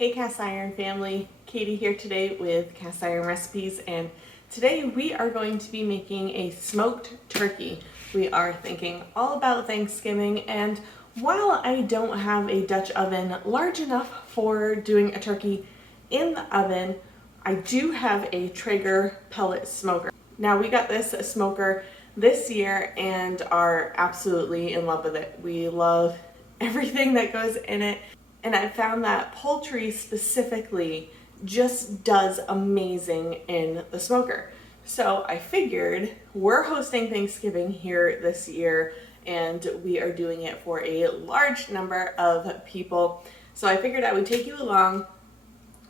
Hey Cast Iron family, Katie here today with Cast Iron Recipes, and today we are going to be making a smoked turkey. We are thinking all about Thanksgiving, and while I don't have a Dutch oven large enough for doing a turkey in the oven, I do have a Traeger pellet smoker. Now we got this smoker this year and are absolutely in love with it. We love everything that goes in it. And I found that poultry specifically just does amazing in the smoker. So I figured we're hosting Thanksgiving here this year and we are doing it for a large number of people. So I figured I would take you along,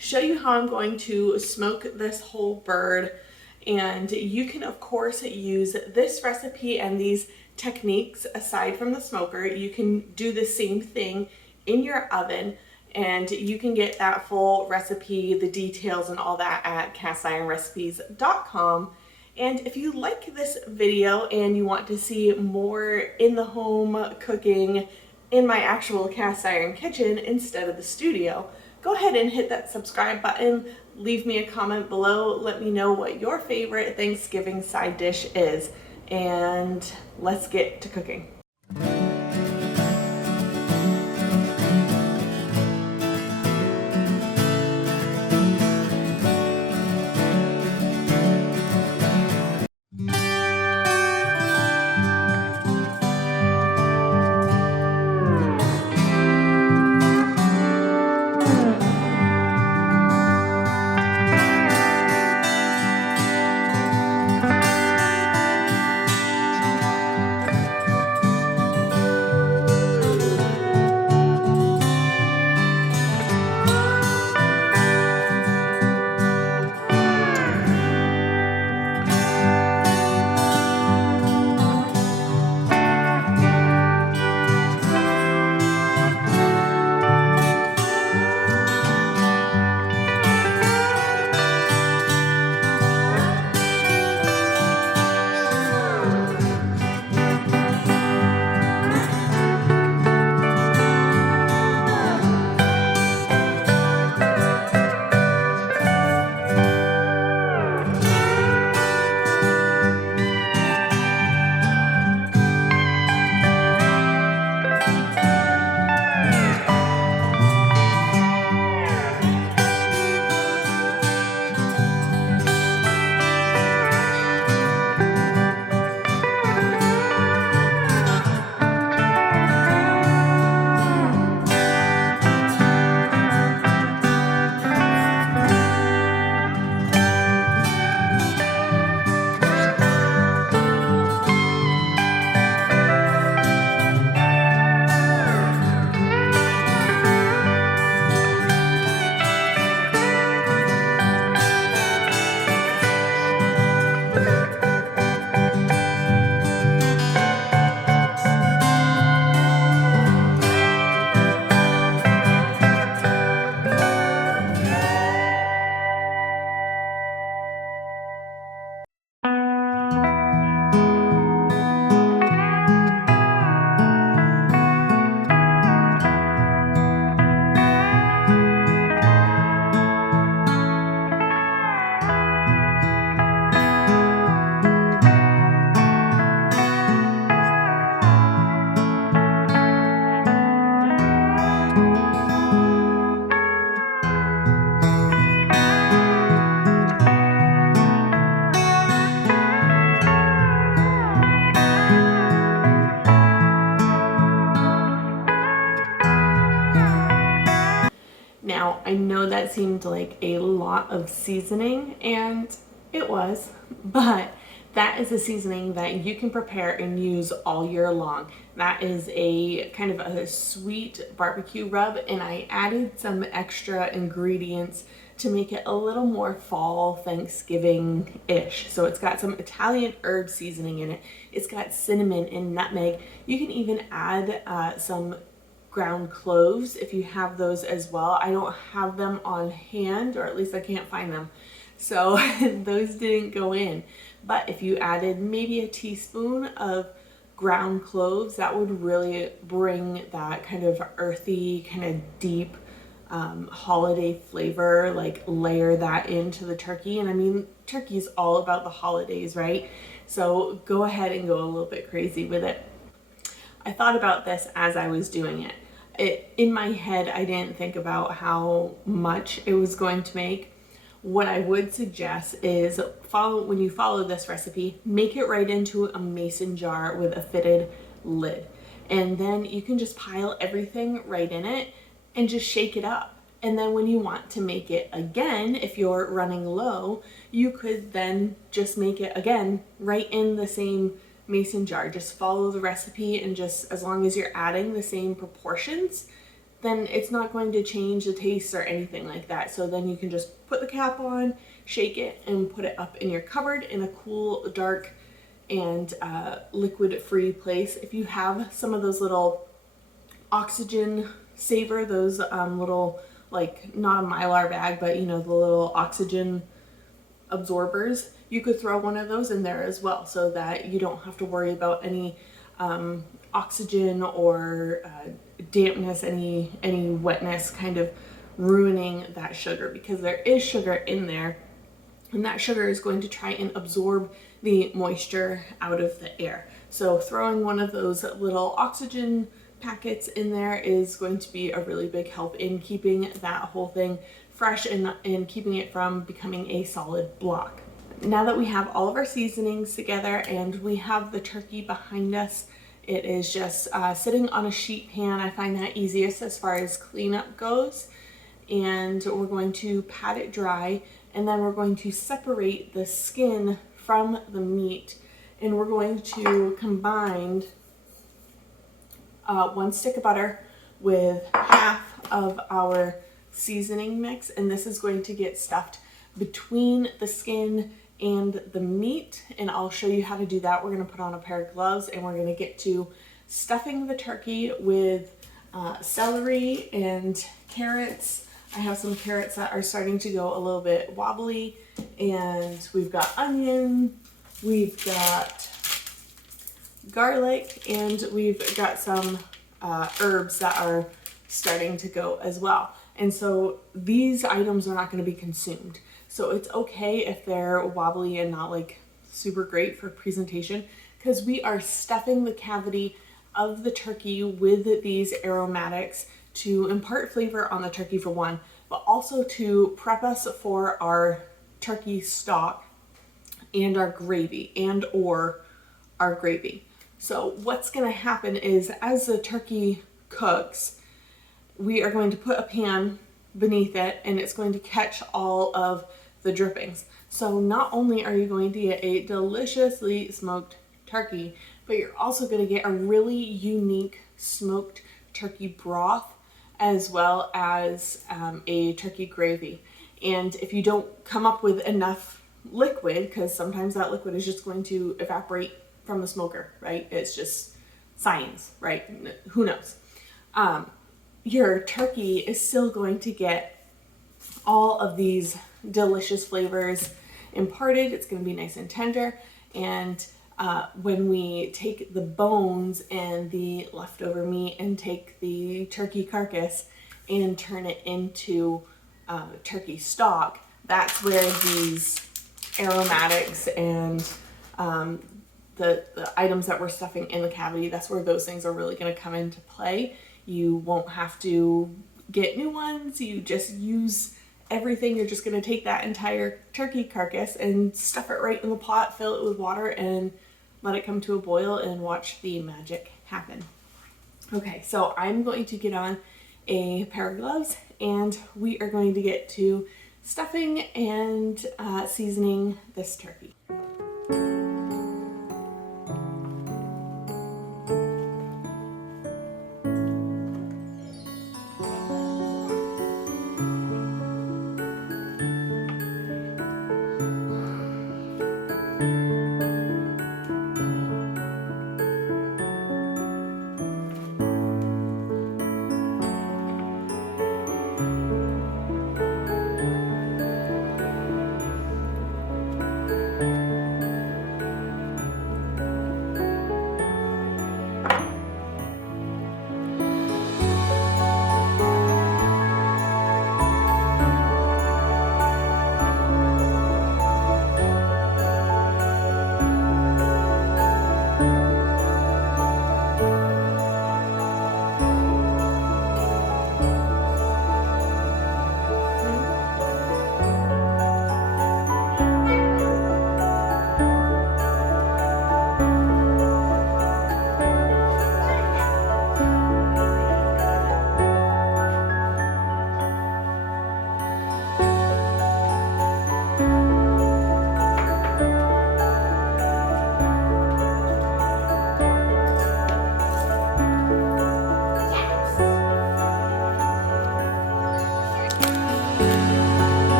show you how I'm going to smoke this whole bird. And you can of course use this recipe and these techniques aside from the smoker. You can do the same thing in your oven, and you can get that full recipe, the details and all that at castironrecipes.com. And if you like this video and you want to see more in the home cooking in my actual cast iron kitchen instead of the studio, go ahead and hit that subscribe button, leave me a comment below, let me know what your favorite Thanksgiving side dish is, and let's get to cooking. Now, I know that seemed like a lot of seasoning, and it was, but that is a seasoning that you can prepare and use all year long. That is a kind of a sweet barbecue rub, and I added some extra ingredients to make it a little more fall Thanksgiving-ish. So it's got some Italian herb seasoning in it. It's got cinnamon and nutmeg. You can even add some ground cloves if you have those as well. I don't have them on hand, or at least I can't find them, so those didn't go in. But if you added maybe a teaspoon of ground cloves, that would really bring that kind of earthy, kind of deep holiday flavor, like layer that into the turkey. And I mean, turkey is all about the holidays, right? So go ahead and go a little bit crazy with it. I thought about this as I was doing it. In my head, I didn't think about how much it was going to make. What I would suggest is when you follow this recipe, make it right into a mason jar with a fitted lid. And then you can just pile everything right in it and just shake it up. And then when you want to make it again, if you're running low, you could then just make it again right in the same mason jar. Just follow the recipe, and just as long as you're adding the same proportions, then it's not going to change the taste or anything like that. So then you can just put the cap on, shake it, and put it up in your cupboard in a cool, dark, and liquid-free place. If you have some of those little oxygen saver, those little, like, not a Mylar bag, but you know, the little oxygen absorbers, you could throw one of those in there as well, so that you don't have to worry about any oxygen or dampness, any wetness kind of ruining that sugar, because there is sugar in there, and that sugar is going to try and absorb the moisture out of the air. So throwing one of those little oxygen packets in there is going to be a really big help in keeping that whole thing fresh and keeping it from becoming a solid block. Now that we have all of our seasonings together and we have the turkey behind us, it is just sitting on a sheet pan. I find that easiest as far as cleanup goes. And we're going to pat it dry, and then we're going to separate the skin from the meat, and we're going to combine 1 stick of butter with half of our seasoning mix, and this is going to get stuffed between the skin and the meat, and I'll show you how to do that. We're going to put on a pair of gloves, and we're going to get to stuffing the turkey with celery and carrots. I have some carrots that are starting to go a little bit wobbly, and we've got onion, we've got garlic, and we've got some herbs that are starting to go as well. And so these items are not going to be consumed. So it's okay if they're wobbly and not like super great for presentation, because we are stuffing the cavity of the turkey with these aromatics to impart flavor on the turkey for one, but also to prep us for our turkey stock and our gravy or our gravy. So what's going to happen is as the turkey cooks, we are going to put a pan beneath it, and it's going to catch all of the drippings. So not only are you going to get a deliciously smoked turkey, but you're also going to get a really unique smoked turkey broth, as well as a turkey gravy. And if you don't come up with enough liquid, because sometimes that liquid is just going to evaporate from the smoker, right? It's just science, right? Who knows? Your turkey is still going to get all of these delicious flavors imparted. It's going to be nice and tender. And when we take the bones and the leftover meat and take the turkey carcass and turn it into turkey stock, that's where these aromatics and the items that we're stuffing in the cavity, that's where those things are really going to come into play. You won't have to get new ones. You just use everything. You're just going to take that entire turkey carcass and stuff it right in the pot, fill it with water, and let it come to a boil and watch the magic happen. Okay, so I'm going to get on a pair of gloves, and we are going to get to stuffing and seasoning this turkey.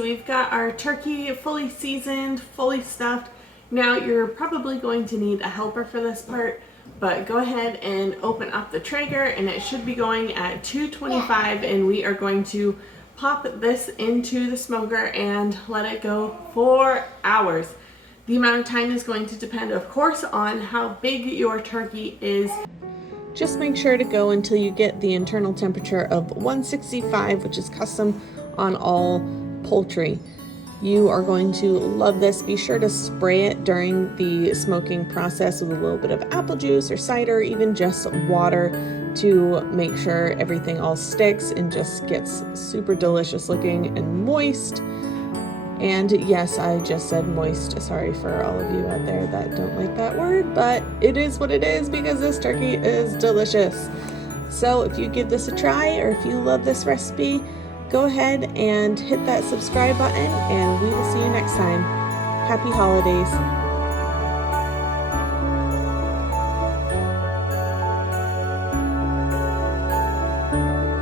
so we've got our turkey fully seasoned, fully stuffed. Now you're probably going to need a helper for this part, but go ahead and open up the Traeger, and it should be going at 225, and we are going to pop this into the smoker and let it go for hours. The amount of time is going to depend, of course, on how big your turkey is. Just make sure to go until you get the internal temperature of 165, which is custom on all poultry. You are going to love this. Be sure to spray it during the smoking process with a little bit of apple juice or cider, even just water, to make sure everything all sticks and just gets super delicious looking and moist. And yes, I just said moist. Sorry for all of you out there that don't like that word, but it is what it is because this turkey is delicious. So if you give this a try, or if you love this recipe, go ahead and hit that subscribe button, and we will see you next time. Happy holidays.